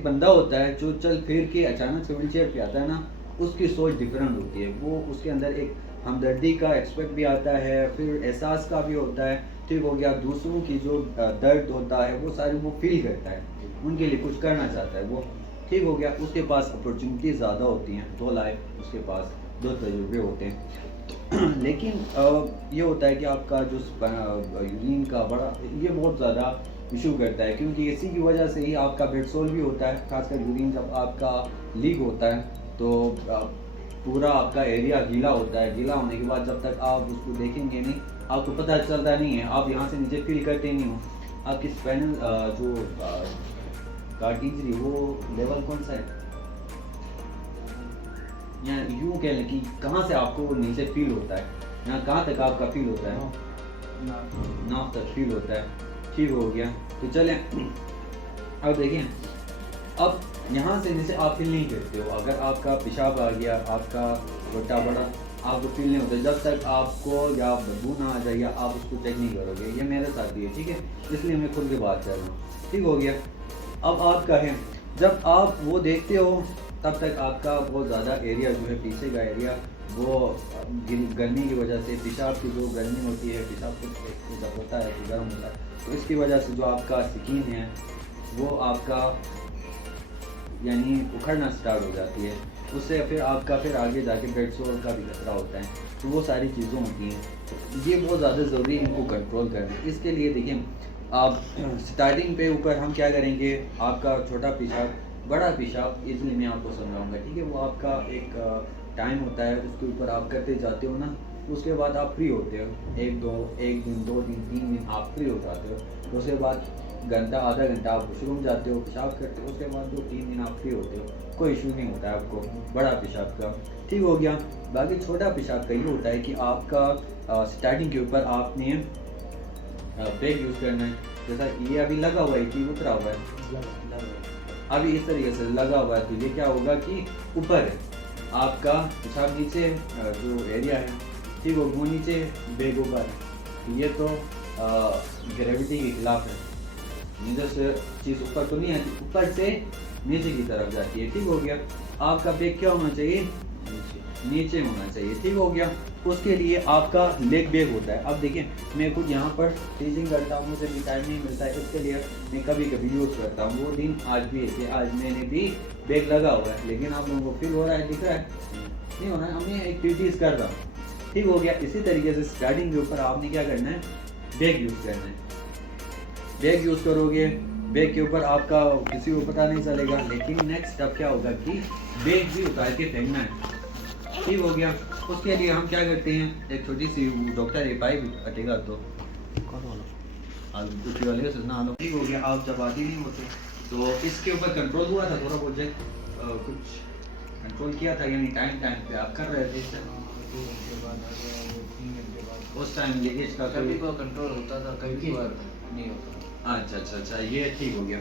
एक बंदा होता है जो चल फिर के अचानक से व्हील चेयर पे आता है ना, उसकी सोच डिफरेंट होती है। वो उसके अंदर एक हमदर्दी का एक्सपेक्ट भी आता है, फिर एहसास का भी होता है। ठीक हो गया, दूसरों की जो दर्द होता है वो सारी वो फील करता है, उनके लिए कुछ करना चाहता है वो। ठीक हो गया, उसके पास अपॉर्चुनिटी ज़्यादा होती हैं, 2 लाइफ उसके पास, 2 तजुर्बे होते हैं। लेकिन ये होता है कि आपका जो यूरिन का बड़ा ये बहुत ज़्यादा इशू करता है, क्योंकि इसी की वजह से ही आपका बेड सोल भी होता है। खासकर यूरिन जब आपका लीक होता है तो पूरा आपका एरिया गीला होता है। गीला होने के बाद जब तक आप उसको देखेंगे नहीं, आपको पता चलता नहीं है, आप यहाँ से नीचे फील करते नहीं हो आपकी स्पाइनल जो गार्ड इंजरी वो लेवल कौन सा है, या यूँ कह लें कि कहाँ से आपको नीचे फील होता है, यहाँ कहाँ तक आपका फील होता है, नाक तक फील होता है। ठीक हो गया, तो चलें अब देखें, अब यहाँ से नीचे आप फील नहीं करते हो। अगर आपका पेशाब आ गया, आपका छोटा बड़ा, आपको फील नहीं होता जब तक आपको या बदबू ना आ जाए या आप उसको चेक नहीं करोगे। ये मेरे साथ भी है, ठीक है, इसलिए मैं खुद की बात कर रहा हूँ। ठीक हो गया, अब आपका है, जब आप वो देखते हो तब तक आपका बहुत ज़्यादा एरिया जो है पीछे का एरिया वो गर्मी की वजह से, पेशाब की जो गर्मी होती है, पेशाब को जब होता है तो गर्म होता है, तो इसकी वजह से जो आपका स्किन है वो आपका यानी उखड़ना स्टार्ट हो जाती है। उससे फिर आपका फिर आगे जाके बेड सोर का भी खतरा होता है। तो वो सारी चीज़ें होती हैं, ये बहुत ज़्यादा ज़रूरी है इनको कंट्रोल करना। इसके लिए देखिए, आप स्टार्टिंग पे ऊपर हम क्या करेंगे, आपका छोटा पेशाब बड़ा पेशाब इजली मैं आपको समझाऊंगा, ठीक है। वो आपका एक टाइम होता है, उसके ऊपर आप करते जाते हो ना, उसके बाद आप फ्री होते हो, एक दिन 2 दिन 3 दिन आप फ्री हो जाते हो। उसके बाद घंटा आधा घंटा आप वॉशरूम जाते हो, पेशाब करते हो, उसके बाद 2-3 दिन आप फ्री होते हो, कोई इशू नहीं होता है आपको बड़ा पेशाब का। ठीक हो गया, बाकी छोटा पेशाब का ये होता है कि आपका स्टार्टिंग के ऊपर आपने बैग यूज़ करना है। जैसा ये अभी लगा हुआ है कि उतरा हुआ है, अभी इस तरीके से लगा हुआ है, तो ये क्या होगा कि ऊपर है आपका पेशाब, नीचे जो एरिया है, ठीक है, वो नीचे बैग ऊपर है। तो ये तो ग्रेविटी के खिलाफ है, नीचे से चीज़ ऊपर तो नहीं आती, ऊपर से नीचे की तरफ जाती है। ठीक हो गया, आपका बैग क्या होना चाहिए, नीचे होना चाहिए। ठीक हो गया, उसके लिए आपका लेग बैग होता है। अब देखिए, मैं खुद यहाँ पर टीचिंग करता हूँ, मुझे भी टाइम नहीं मिलता है, इसके लिए मैं कभी कभी यूज़ करता हूँ। वो दिन आज भी है, आज मैंने भी बैग लगा हुआ है, लेकिन आप लोगों को फील हो रहा है, दिख रहा है, नहीं हो रहा है, हमें एक्टिविटीज़ कर रहा हूँ। ठीक हो गया, इसी तरीके से स्टार्टिंग के ऊपर आपने क्या करना है, बैग यूज़ करना है। बैग यूज़ करोगे, बैग के ऊपर आपका किसी को पता नहीं चलेगा, लेकिन नेक्स्ट स्टेप क्या होगा कि बैग भी उतार के फेंकना है। ठीक हो गया, उसके लिए हम क्या करते हैं, एक छोटी सी डॉक्टर ये पाइप हटेगा तो दूसरी वाले से ना। ठीक हो गया, आप जब आती नहीं होते तो इसके ऊपर कंट्रोल हुआ था थोड़ा बहुत, कुछ कंट्रोल किया था, यानी टाइम पे आप कर रहे थे। उस टाइम लीकेज का कभी को कंट्रोल होता था, कभी बार नहीं होता। अच्छा, ये ठीक हो गया।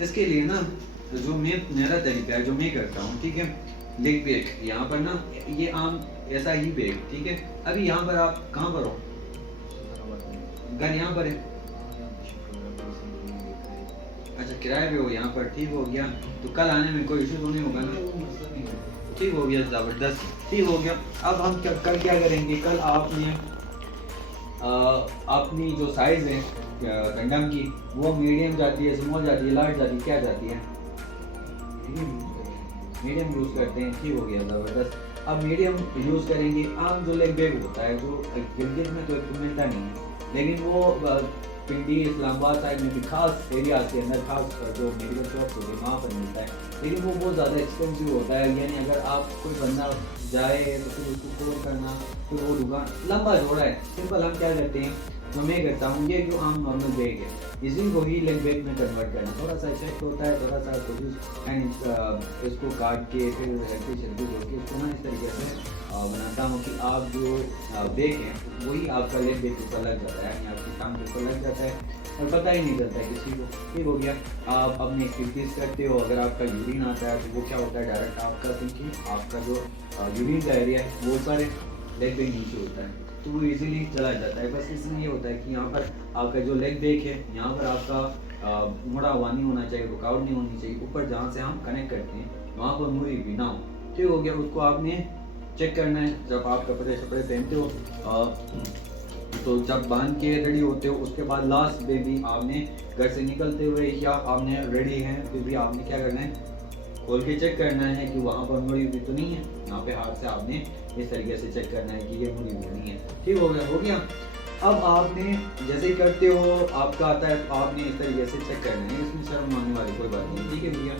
इसके लिए ना जो मेरा तरीका है, जो मैं करता हूँ, ठीक है, लेग बैग यहाँ पर ना, ये आम ऐसा ही बैग, ठीक है। अभी यहाँ पर आप कहाँ पर हो, घर यहाँ पर है, अच्छा किराए पे हो यहाँ पर। ठीक हो गया, तो कल आने में कोई इशू तो नहीं होगा ना। ठीक हो गया, ज़बरदस्त। ठीक हो गया, अब हम कल क्या करेंगे, कल आपने अपनी जो साइज़ है कंडम की, वो मीडियम जाती है, स्मॉल जाती है, लार्ज जाती है, क्या जाती है, मीडियम यूज़ करते हैं। ठीक हो गया, ज़बरदस्त। अब मीडियम यूज़ करेंगे। आम जो लेग बैग होता है, जो गिलगित में तो मिलता नहीं है, लेकिन वो पिंडी इस्लामाबाद साइड में भी खास एरिया के अंदर, खास जो मेडिकल शॉप होते हैं वहाँ पर मिलता है, लेकिन वो बहुत ज़्यादा एक्सपेंसिव होता है। यानी अगर आप कोई बंदा जाए तो फिर उसको कवर करना, फिर वो दुकान लंबा जोड़ा है। सिंपल हम क्या करते हैं, जो मैं करता हूँ, ये जो आम नॉर्मल बैग है, इसी को ही लेग बैग में कन्वर्ट करना। थोड़ा सा इफेक्ट होता है, थोड़ा सा एंड इसको काट के फिर हल्की होकर इसको ना इस तरीके से बनाता हूँ कि आप जो बैग है वही आपका लेग बैग के ऊपर लग जाता है, यानी आपकी टांग के ऊपर लग जाता है और पता ही नहीं चलता है किसी को। ठीक हो गया, आप अपनी एक्टिविटीज़ करते हो, अगर आपका यूरिन आता है तो वो क्या होता है, डायरेक्ट आपका क्योंकि आपका जो यूरिन का एरिया है वो ऊपर है, लेग बैग नीचे होता है, तो वो इजीली चला जाता है। बस इसमें ये होता है कि यहाँ पर आपका जो लेग बैग है, यहाँ पर आपका मुड़ा हुआ नहीं होना चाहिए, रुकावट नहीं होनी चाहिए, ऊपर जहाँ से हम कनेक्ट करते हैं वहाँ पर मुड़ी भी ना हो। ठीक हो गया, उसको आपने चेक करना है जब आप कपड़े शपड़े पहनते हो। तो जब बांध के रेडी होते हो उसके बाद लास्ट में भी आपने घर से निकलते हुए या आपने रेडी हैं फिर भी आपने क्या करना है, खोल के चेक करना है कि वहाँ पर मुड़ी हुई तो नहीं है। यहाँ पे हाथ से आपने इस तरीके से चेक करना है कि ये मुड़ी हुई नहीं है। ठीक हो गया, हो गया। अब आपने जैसे ही करते हो आपका आता है तो आपने इस तरीके से चेक करना है, इसमें शर्म मानने वाली कोई बात नहीं। ठीक है भैया,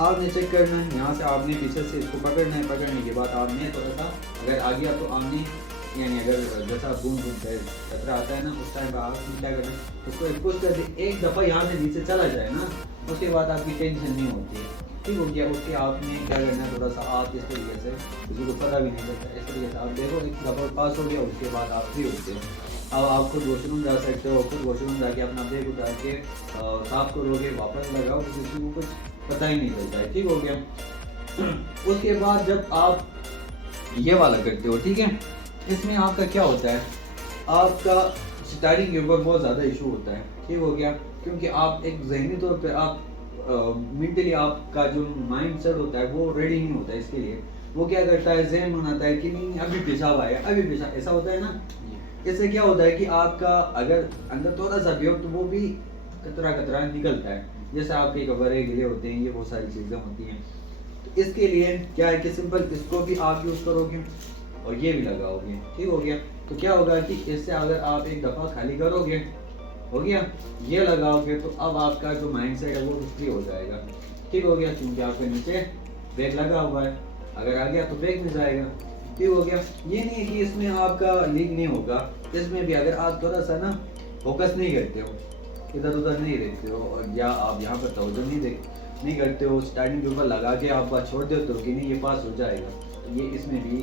आपने चेक करना है, यहाँ से आपने पीछे से इसको पकड़ना है, पकड़ने के बाद आपने थोड़ा सा अगर आ गया तो आपने यानी अगर जैसा बूंद कतरा आता है ना उस टाइम पर आपने क्या करना है, उसको एक्सपोज कर दे। एक दफ़ा यहाँ से नीचे चला जाए ना उसके बाद आपकी टेंशन नहीं होती है। ठीक हो गया, उसके आपने क्या करना है, थोड़ा सा आप इस तरीके से किसी को पता भी नहीं चलता, इस तरीके से आप देखो एक दफ़ा पास हो गया उसके बाद आप फ्री होते हो। अब आप खुद वॉशरूम जा सकते हो, खुद वॉशरूम जाके अपना बैग उतार के साफ करोगे, वापस लगाओ तो किसी को कुछ पता ही नहीं चलता है। ठीक हो गया। उसके बाद जब आप ये वाला करते हो, ठीक है, इसमें आपका क्या होता है, आपका स्टार्टिंग के ऊपर बहुत ज़्यादा इशू होता है। ठीक हो गया, क्योंकि आप एक जहनी तौर पे आप मेंटली आपका जो माइंड सेट होता है वो रेडी नहीं होता है। इसके लिए वो क्या करता है, जहन बनाता है कि नहीं अभी पेशाब आया, अभी पेशाब, ऐसा होता है ना। इससे क्या होता है कि आपका अगर अंदर थोड़ा सा भी हो तो वो भी कतरा कतरा निकलता है, जैसे आपके कपड़े गिले होते हैं, ये बहुत सारी चीज़ें होती हैं। तो इसके लिए क्या है कि सिंपल इसको भी आप यूज़ करोगे और ये भी लगाओगे। ठीक हो गया, तो क्या होगा कि इससे अगर आप एक दफ़ा खाली करोगे, हो गया, ये लगाओगे तो अब आपका जो माइंड सेट है वो फ्री हो जाएगा। ठीक हो गया, क्योंकि आपके नीचे बैग लगा हुआ है, अगर आ गया तो बैग में जाएगा। ठीक हो गया, ये नहीं है कि इसमें आपका लीक नहीं होगा, इसमें भी अगर आप थोड़ा सा ना फोकस नहीं करते हो, इधर उधर नहीं देखते हो या आप यहाँ पर तवज्जो नहीं करते हो, स्टार्टिंग के ऊपर लगा के आप बात छोड़ देते हो कि नहीं ये पास हो जाएगा, तो ये इसमें भी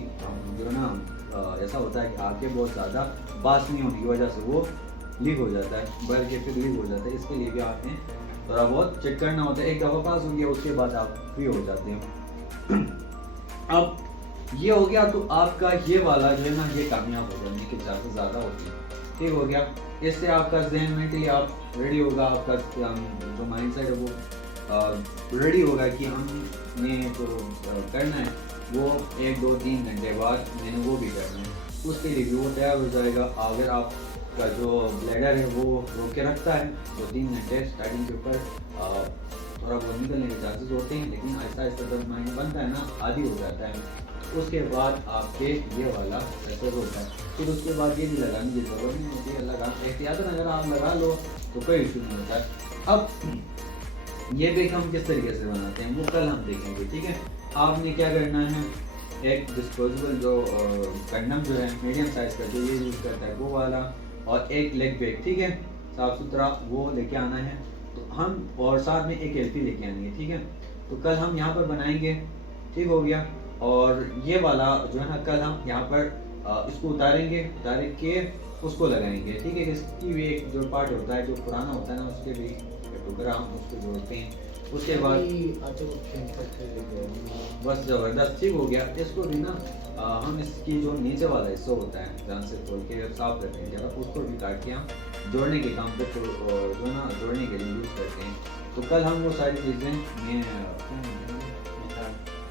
जो ना ऐसा होता है कि आपके बहुत ज़्यादा पास नहीं होने की वजह से वो लीक हो जाता है, भर के फिर लीक हो जाता है। इसके लिए भी आपने थोड़ा बहुत चेक करना होता है। एक दफ़ा पास हो गया उसके बाद आप फ्री हो जाते हो। अब ये हो गया तो आपका ये वाला जो है ना ये कामयाब हो जाने के चांसेस ज़्यादा होती है। ठीक हो गया, इससे आपका जहन मेंटली आप रेडी होगा, आपका जो माइंड सेट है वो रेडी होगा कि हमने जो करना है वो 1 2 3 घंटे बाद मैंने वो भी करना है, उसके लिए भी वो तैयार हो जाएगा। अगर आपका जो ब्लैडर है वो रोक के रखता है 2-3 घंटे स्टार्टिंग के ऊपर थोड़ा बहुत निकलने के चांसेस होते हैं, लेकिन आहिस्ता आहिस्ता जब माइंड बनता है ना आदी हो जाता है, उसके बाद आपके ये वाला सक्सेस होता है। फिर उसके बाद ये भी लगाने की जरूरत नहीं होती है, लगा एहतियातन अगर आप लगा लो तो कोई इशू नहीं होता है। अब ये बैग हम किस तरीके से बनाते हैं वो कल हम देखेंगे। ठीक है, आपने क्या करना है, एक डिस्पोजेबल जो कंडम जो है मीडियम साइज़ का जो ये यूज़ करता है वो वाला, और एक लेग बैग, ठीक है, साफ़ सुथरा वो लेके आना है। तो हम और साथ में एक एलपी लेके आनी है। ठीक है, तो कल हम यहाँ पर बनाएंगे। ठीक हो गया, और ये वाला जो है ना कल हम यहाँ पर इसको उतार के उसको लगाएंगे। ठीक है, इसकी भी एक जो पार्ट होता है जो पुराना होता है ना उसके भी टुकड़ा हम उसको जोड़ते हैं। उसके बाद बस ज़बरदस्त। ठीक हो गया, इसको भी ना हम इसकी जो नीचे वाला हिस्सा होता है ध्यान से खोल के साफ करते हैं जरा, उसको भी काट के हम जोड़ने के काम पे जो ना जोड़ने के लिए यूज़ करते हैं। तो कल हम वो सारी चीज़ें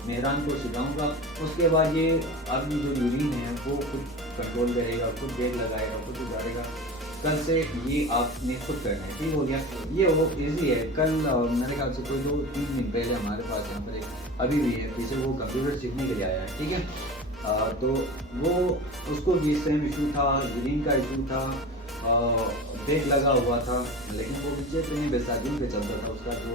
मेहरान को सिखाऊंगा। उसके बाद ये अपनी जो यूरिन है वो खुद कंट्रोल करेगा, खुद बैग लगाएगा, खुद उतारेगा। कल से ये आपने खुद करना है। ठीक हो गया, ये वो इजी है। कल मेरे ख्याल से कोई 2-3 दिन पहले हमारे पास यहाँ पर एक अभी भी है पीछे, वो कंप्यूटर सीखने के लिए आया है। ठीक है, तो वो उसको भी सेम इशू था, यूरिन का इशू था, बैग लगा हुआ था, लेकिन वो पीछे से नहीं बेसाजियों पे चलता था। उसका जो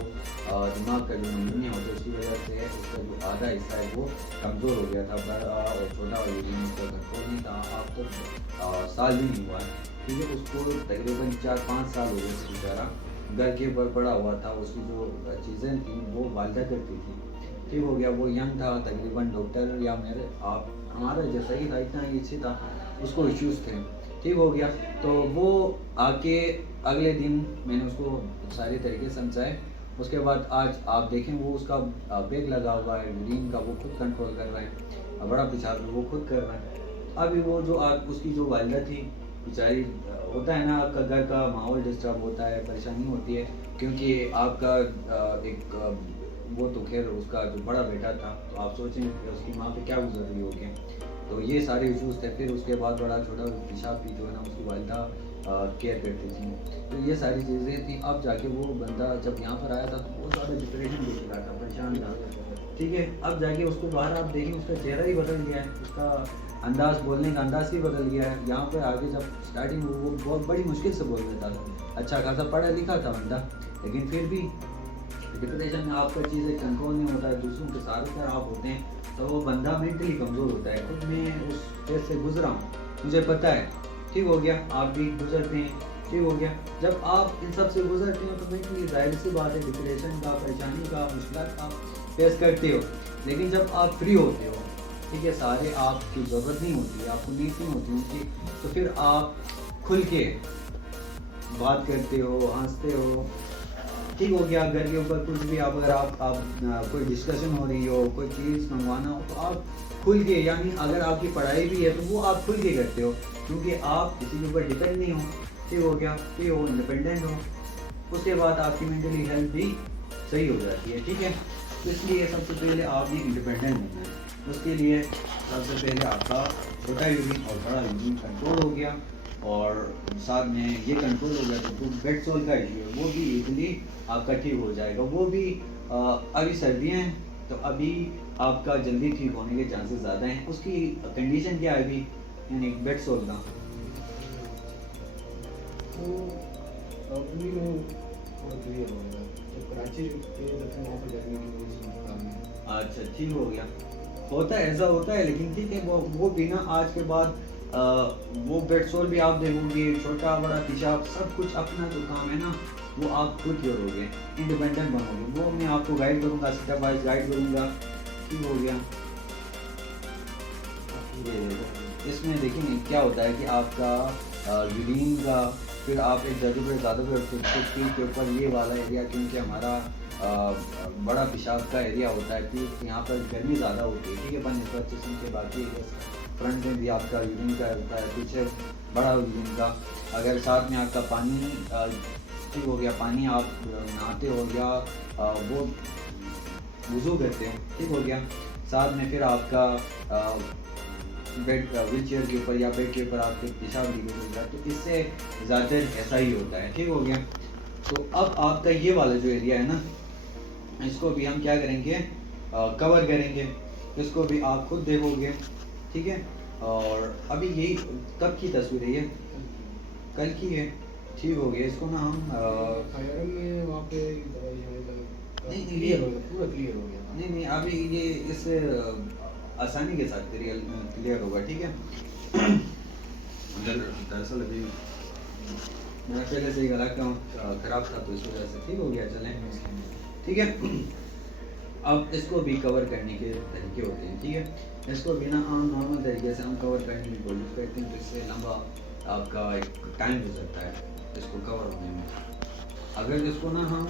दिमाग का जो यूरिन होता है उसकी वजह से उसका जो आधा हिस्सा है वो कमज़ोर हो गया था, बड़ा और छोटा यूरिन उसका कंट्रोल नहीं था। अब तो साल भी नहीं हुआ है। ठीक है, उसको तकरीबन 4-5 साल हो गए थे बेचारा, घर के ऊपर पड़ा हुआ था। उसकी जो चीज़ें थी वो वालदा करती थी। ठीक हो गया, वो यंग था तकरीबन, डॉक्टर या मेरे आप हमारा जैसा ही था, इतना ही अच्छी था, उसको इश्यूज़ थे। ठीक हो गया, तो वो आके अगले दिन मैंने उसको सारे तरीके समझाए। उसके बाद आज आप देखें वो उसका बैग लगा हुआ है, यूरिन का वो खुद कंट्रोल कर रहा है, बड़ा पेशाब वो खुद कर रहा है। अभी वो जो उसकी जो वालिदा थी बेचारी होता है ना, आपका घर का माहौल डिस्टर्ब होता है, परेशानी होती है, क्योंकि आपका एक वो तो खैर उसका जो बड़ा बेटा था, तो आप सोचें कि उसकी माँ पे क्या गुजर रही होगी। तो ये सारे इशूज़ थे। फिर उसके बाद बड़ा छोटा पेशाब भी जो है ना उसकी वालिदा केयर करती थी। तो ये सारी चीज़ें थी। अब जाके वो बंदा जब यहाँ पर आया था तो बहुत ज़्यादा डिप्रेशन देख रहा था, परेशान था, ठीक है। अब जाके उसको बाहर आप देखें, उसका चेहरा ही बदल गया है, उसका अंदाज़, बोलने का अंदाज़ ही बदल गया है। यहाँ पर आगे जब स्टार्टिंग वो बहुत बड़ी मुश्किल से बोल लेता था, अच्छा खासा पढ़ा लिखा था बंदा, लेकिन फिर भी डिप्रेशन में आपका चीज़ें कंट्रोल नहीं होता है, दूसरों के सारे खराब होते हैं, तो वो बंदा मेंटली कमज़ोर होता है। खुद मैं उस फेज से गुजरा हूँ, मुझे पता है, ठीक हो गया, आप भी गुजरते हैं, ठीक हो गया। जब आप इन सब से गुजरते हो तो मेंटली जाहिर सी बात है डिप्रेशन का, परेशानी का, मुश्किल का फेस करते हो। लेकिन जब आप फ्री होते हो, ठीक है, सारे आपकी ज़रूरत नहीं होती, आपको नीड नहीं होती उनकी, तो फिर आप खुल के बात करते हो, हंसते हो, ठीक हो गया। घर के ऊपर कुछ भी अगर आप कोई डिस्कशन हो रही हो, कोई चीज़ मंगवाना हो, तो आप खुल के, यानी अगर आपकी पढ़ाई भी है तो वो आप खुल के करते हो, क्योंकि आप किसी के ऊपर डिपेंड नहीं हो, ठीक हो गया, फ्री हो, इंडिपेंडेंट हो। उसके बाद आपकी मेंटली हेल्थ भी सही हो जाती है, ठीक है। तो इसलिए सबसे पहले आपने इंडिपेंडेंट बनना है। उसके लिए सबसे पहले आपका छोटा यूरिन और बड़ा यूरिन कंट्रोल हो गया, और साथ में ये कंट्रोल हो गया तो बेड सोल का इशू है वो भी इजीली आपका ठीक हो जाएगा। वो भी अभी सर्दियाँ हैं तो अभी आपका जल्दी ठीक होने के चांसेस ज़्यादा हैं। उसकी कंडीशन क्या है अभी, यानी बेड सोल का? तो अभी मैं थोड़ा क्लियर हो गया, जब कराची के दक्षिण वहाँ पर जाने की कोशिश करता हूँ। अच्छा, ठीक हो गया। होता है, ऐसा होता है, लेकिन ठीक है, वो बिना आज के बाद वो बेड सोल भी आप देखोगे, छोटा बड़ा पेशाब सब कुछ अपना जो काम है ना वो आप खुद करोगे, इंडिपेंडेंट बनोगे। वो मैं आपको गाइड करूँगा, स्टेप वाइज गाइड करूँगा, ठीक हो गया। इसमें देखिए क्या होता है कि आपका यूरिन का, फिर आप एक जगह पर ज़्यादा पीठ के ऊपर ये वाला एरिया, क्योंकि हमारा बड़ा पेशाब का एरिया होता है, पीठ यहाँ पर गर्मी ज़्यादा होती है, ठीक है, बनस्बत जिस्म के बाकी एरिया। फ्रंट में भी आपका यूरिन का होता है, पीछे बड़ा यूरिन का। अगर साथ में आपका पानी ठीक हो गया, पानी आप नहाते हो या वो वज़ू करते हो, ठीक हो गया, साथ में फिर आपका बेड व्हील चेयर के ऊपर या बेड के ऊपर आपके पेशाब लीकेज हो जाए, तो इससे ज़्यादातर ऐसा ही होता है, ठीक हो गया। तो अब आपका ये वाला जो एरिया है ना, इसको भी हम क्या करेंगे, कवर करेंगे, इसको भी आप खुद देखोगे, ठीक है। और अभी यही कब की तस्वीर है, ये कल की है, ठीक हो गया। इसको ना हम आयरन में वहाँ पे दवाई है, नहीं, क्लियर हो गया, पूरा क्लियर हो गया। नहीं अभी ये इस आसानी के साथ क्लियर होगा, ठीक है। दरअसल अभी मेरा पहले से ही गला खराब था तो इस वजह से, ठीक हो गया, चलें, ठीक है। अब इसको भी कवर करने के तरीके होते हैं, ठीक है। इसको बिना आम नॉर्मल तरीके से हम कवर करने की कोशिश करते हैं, तो इससे लंबा आपका एक टाइम हो सकता है इसको कवर होने में। अगर इसको ना हम